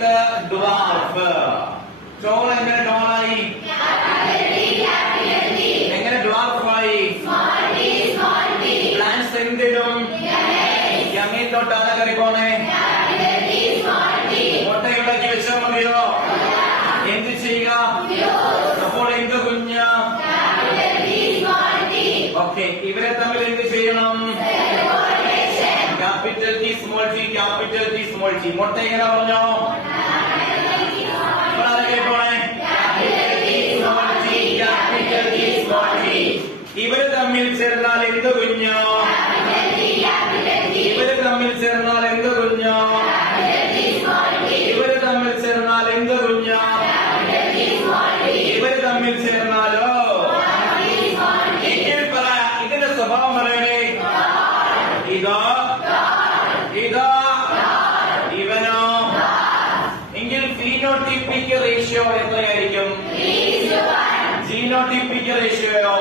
വിത്ത് dwarf. Toll എങ്ങനെ ടോളായി? എങ്ങനെ ഡ്വാർഫായി? Plants എന്തിടും? യമീൻ തൊട്ടാണ് കറി പോണേ. മുട്ടയുണ്ടാക്കി വെച്ചാൽ മതിയോ? എന്ത് ചെയ്യുക? അപ്പോൾ എന്ത് കുഞ്ഞ? ഓക്കെ, ഇവരെ തമ്മിൽ എന്ത് ചെയ്യണം? Capital T small T, capital T small T. മുട്ട എങ്ങനെ പറഞ്ഞോ? ഇവര് തമ്മിൽ ചേർന്നാൽ എന്ത് കുഞ്ഞോ? ഇവര് തമ്മിൽ ചേർന്നാൽ എന്ത് കുഞ്ഞോ? ഇവര് തമ്മിൽ ചേർന്നാൽ എന്ത് കുഞ്ഞോ? ഇവര് തമ്മിൽ ചേർന്നാലോ? എങ്കിൽ പറ, ഇതിന്റെ സ്വഭാവം പറയണേ. ഇതാ ഇതാ ഇവനോ? എങ്കിൽ ഫീനോട്ടിപ്പിക് റേഷ്യോ എത്രയായിരിക്കും? ജീനോട്ടിപ്പിക് റേഷ്യോയോ?